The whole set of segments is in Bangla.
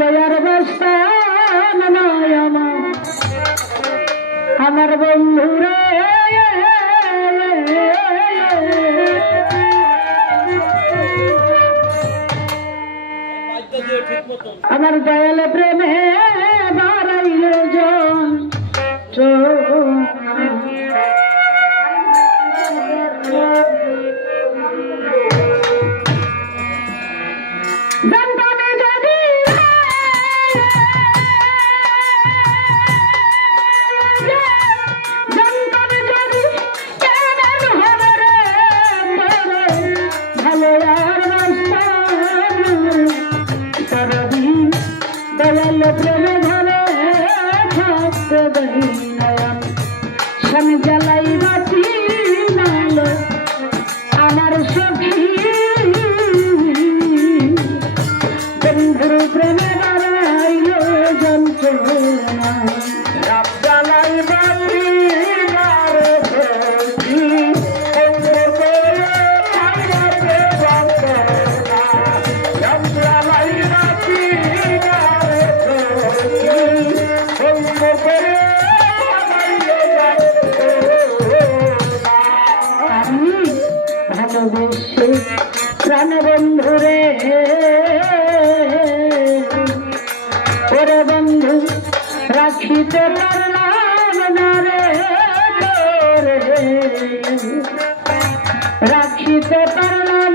আলোয়ার বস্তান নয় আমার আমার বন্ধুরা আমার দয়াল প্রেমে বাড়াইল জন চো জড়াল প্রেমে ধরে থাকতে বহি নয়ন স্বামী জ্বালাই বাতি নালো আমার সখী বন্ধুর প্রেমে ধরাইল যন্ত্রণা ভালোবেসে প্রাণবন্ধু রে ওরে বন্ধু রাখিতে রে রাখিতে পারলাম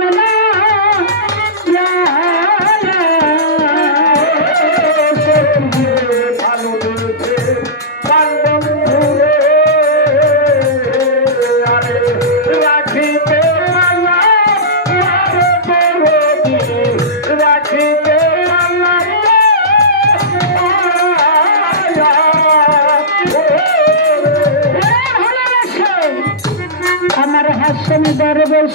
আছেন দরবেশ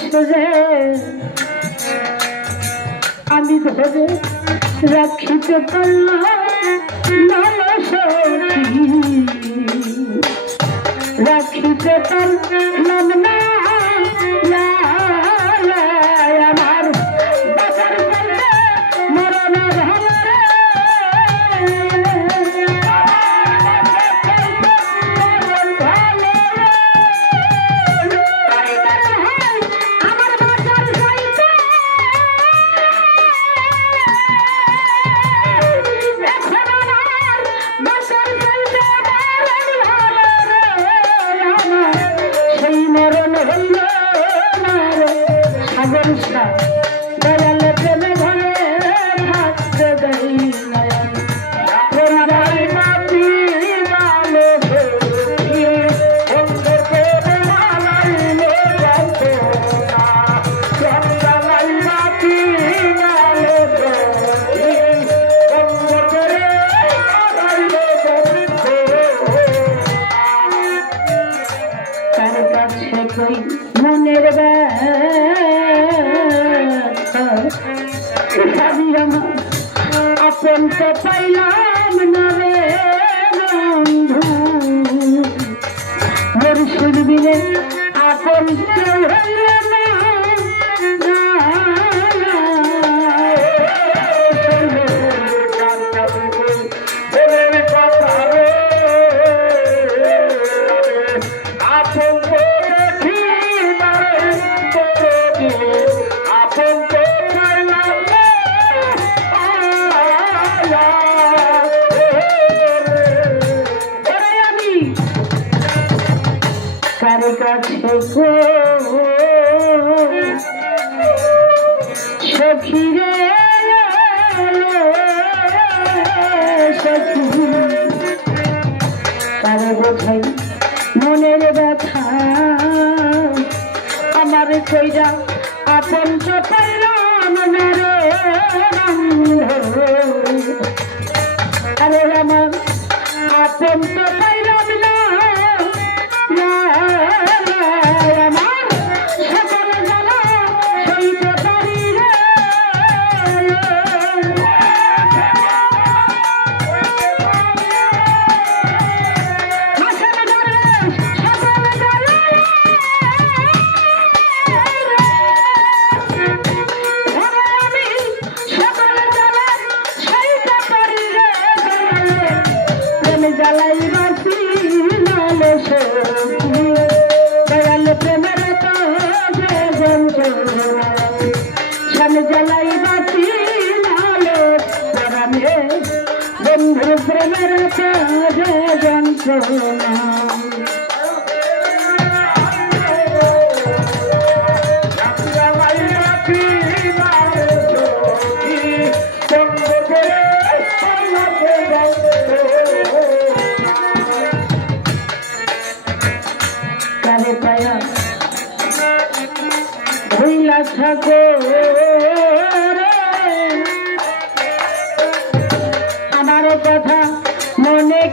আমি ধরে রাখিতে পারলাম রাখিতে পারলাম শুনতে পাইলাম না রে বন্ধু মুর্শিদ বিনের আপন কাছে সখিরে সখী তার বোঝাই মনের ব্যথা আমার কইরা আপন চপাইলাম আরে আমার আপন চপাই যন্ত্রণা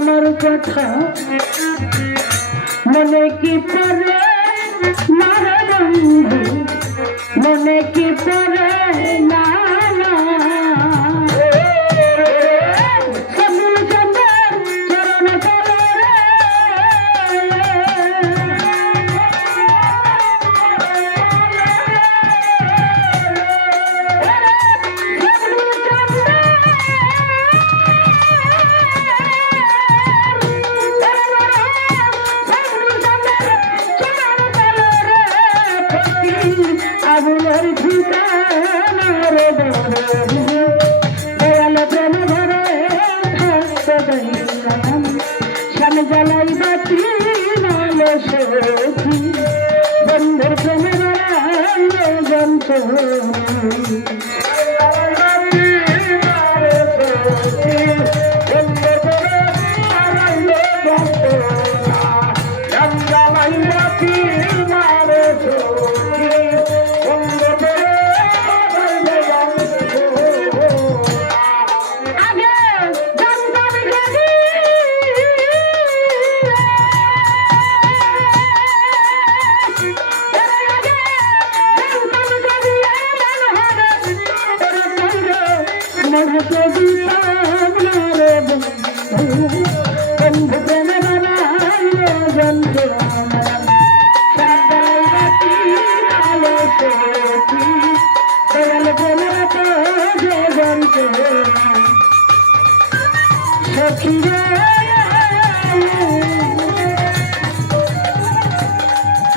আমার কথা মনে কি পড়ে মারা বন্ধু মনে কি যন্ত্র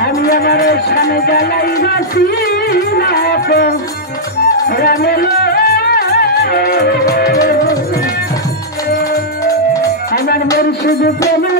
আমি আমার স্বামী জ্বালাই বাসি না রামেল মুর্শিদ প্রেম।